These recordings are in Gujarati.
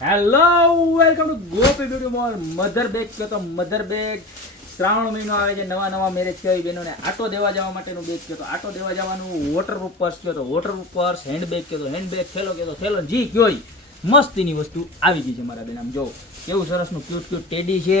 hello welcome to Gopi beauty mall mother bag કહો તો મધર બેગ શ્રાવણ મહિનો આવે છે નવા મેરેજ થયા બહેનોને આટો દેવા જવા માટેનું બેગ કહો તો આટો દેવા જવાનું વોટરપ્રૂફ પર્સ કહો તો વોટરપ્રૂફ પર્સ હેન્ડબેગ કહો તો હેન્ડબેગ થેલો કહો તો થેલો જી કયો મસ્તીની વસ્તુ આવી ગઈ છે મારા બેન આમ જો કેવું સરસનું ક્યુટ ટેડી છે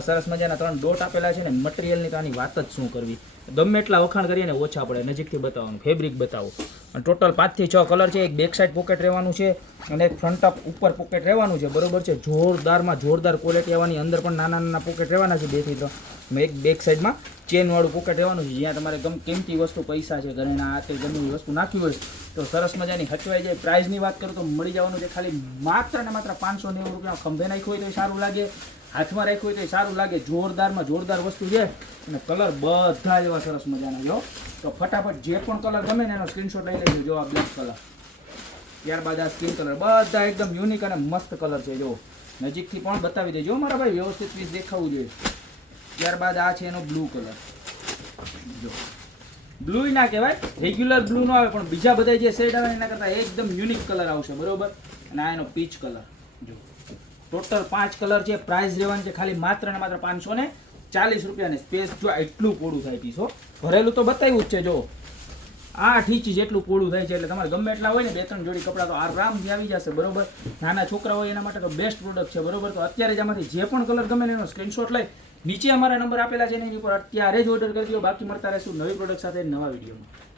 સરસ મજાના 3 ડોટ આપેલા છે ને મટીરિયલની તો આની વાત જ શું કરવી ગમે એટલા વખાણ કરીએ ને ઓછા પડે નજીકથી બતાવવાનું ફેબ્રિક બતાવો અને ટોટલ 5 થી 6 કલર છે એક બેક સાઈડ પોકેટ રહેવાનું છે અને એક ફ્રન્ટ અપ ઉપર પોકેટ રહેવાનું છે બરોબર છે જોરદાર ક્વોલિટી આવવાની અંદર પણ નાના પોકેટ રહેવાના છે 2 થી 3 એક બેક સાઈડમાં ચેન વાળું પોકેટ રહેવાનું છે જ્યાં તમારે કિંમતી વસ્તુ પૈસા છે ઘરેણા આ તે ગમે વસ્તુ નાખવી હોય તો સરસ મજાની હચવાઈ જાય પ્રાઇસની વાત કરું તો મળી જવાનું છે ખાલી માત્ર ને માત્ર 590 રૂપિયા ખંભે નાખ્યું હોય તો સારું લાગે હાથમાં રાખ્યું હોય તો સારું લાગે જોરદાર વસ્તુ છે અને કલર બધા જ એવા સરસ મજાના જો તો ફટાફટ જે પણ કલર ગમે ને એનો સ્ક્રીનશોટ લઈ લેજો જો આ બ્લેક કલર ત્યારબાદ આ સ્કિન કલર બધા એકદમ યુનિક અને મસ્ત કલર છે જો નજીકથી પણ બતાવી દેજો મારા ભાઈ વ્યવસ્થિત પીસ દેખાવું જોઈએ ત્યારબાદ આ છે એનો બ્લુ કલર જો બ્લુ ના કહેવાય રેગ્યુલર બ્લુ ન આવે પણ બીજા બધા જે શેડ આવે એના કરતાં એકદમ યુનિક કલર આવશે બરોબર અને આ એનો પીચ કલર જો ટોટલ 5 કલર છે પ્રાઇસ રહેવાની છે ખાલી માત્ર ને માત્ર 540 રૂપિયા ને સ્પેસ જો એટલું પોળું થાય પીસો ભરેલું તો બતાવ્યું જ છે જો 8 ઇંચ જેટલું પોળું થાય છે એટલે તમારે ગમે એટલા હોય ને 2-3 જોડી કપડાં તો આરામથી આવી જશે બરોબર નાના છોકરા હોય એના માટે તો બેસ્ટ પ્રોડક્ટ છે બરોબર તો અત્યારે જ આમાંથી જે પણ કલર ગમે એનો સ્ક્રીનશોટ લઈ નીચે અમારા નંબર આપેલા છે ને એની ઉપર અત્યારે જ ઓર્ડર કરી દો બાકી મળતા રહેશું નવી પ્રોડક્ટ સાથે નવા વિડીયોમાં